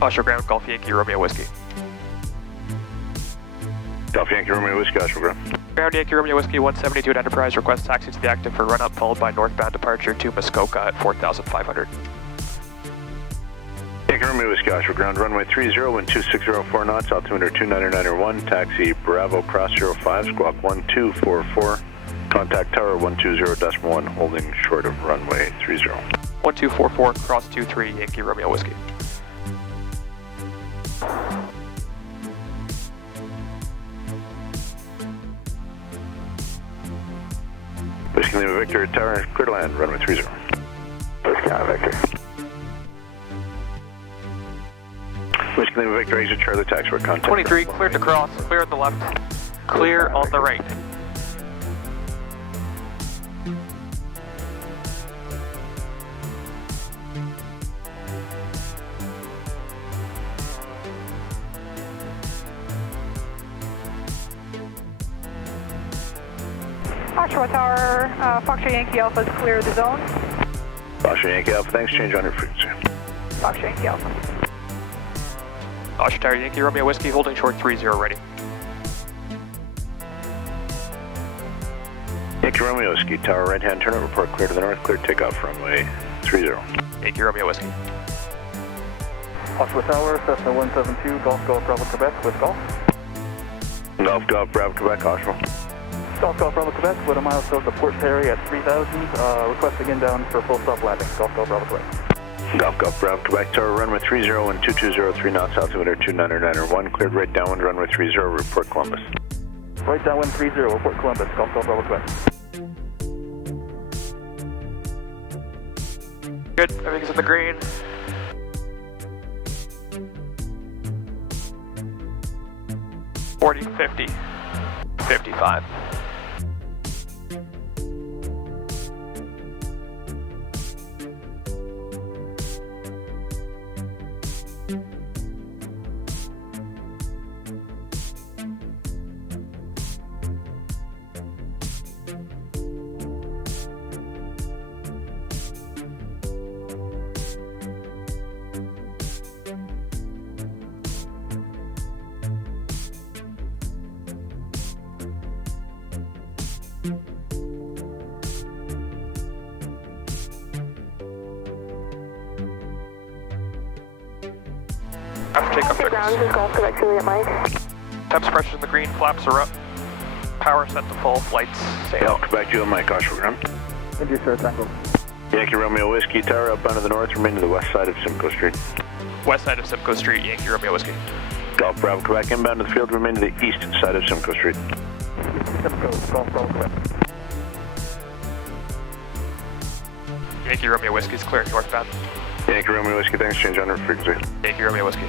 Oshawa Ground, Golf Yankee Romeo Whiskey. Golf Yankee Romeo Whiskey, Oshawa Ground. Ground Yankee Romeo Whiskey 172 at Enterprise, request taxi to the active for run up, followed by northbound departure to Muskoka at 4,500. Yankee Romeo Whiskey, Oshawa Ground, runway 30, wind 2604 knots, altimeter 299.1, taxi Bravo cross 05, squawk 1244, contact tower 120.1, holding short of runway 30. 1244, cross 23, Yankee Romeo Whiskey. Whiskey Lima Victor, tower, clear to land, runway 30. Whiskey Lima Victor. Whiskey Lima Victor, exit Charlie, taxi, contact. 23, cleared to cross, clear on the left, clear on the right. Oshawa Tower, Foxtrot Yankee Alpha is clear of the zone. Oshawa Yankee Alpha, thanks, change on your frequency. Foxtrot Yankee Alpha. Oshawa Tower, Yankee Romeo Whiskey, holding short 30, ready. Yankee Romeo Whiskey, tower right hand turnout, report clear to the north, clear takeoff runway 30. Yankee Romeo Whiskey. Oshawa Tower, Cessna 172, Golf Bravo Quebec with Golf. Golf Bravo Quebec, Oshawa. Golf Bravo Quebec, with a mile south of Port Perry at 3000, request again down for full stop landing. Golf Bravo Quebec. Golf Bravo Quebec, tower runway 30 and 2203 knots, altimeter 299.1, cleared right downwind, runway 30, report Columbus. Right downwind 30, report Columbus, Golf Bravo Quebec. Good, everything's in the green. $40, $50, $55. After takeoff, Ground, this is Golf Quebec Juliet Mike. temps pressure in the green, flaps are up. Power set to full, flights sail. Golf Quebec, Juliet Mike, Oshawa Ground. Thank you, sir, Tango. Yankee Romeo Whiskey, tower outbound to the north, remain to the west side of Simcoe Street. West side of Simcoe Street, Yankee Romeo Whiskey. Golf Bravo Quebec, inbound to the field, remain to the east side of Simcoe Street. Simcoe, Golf Bravo Quebec. Yankee Romeo Whiskey is clearing northbound. Yankee Romeo Whiskey, thanks, change on our frequency. Yankee Romeo Whiskey.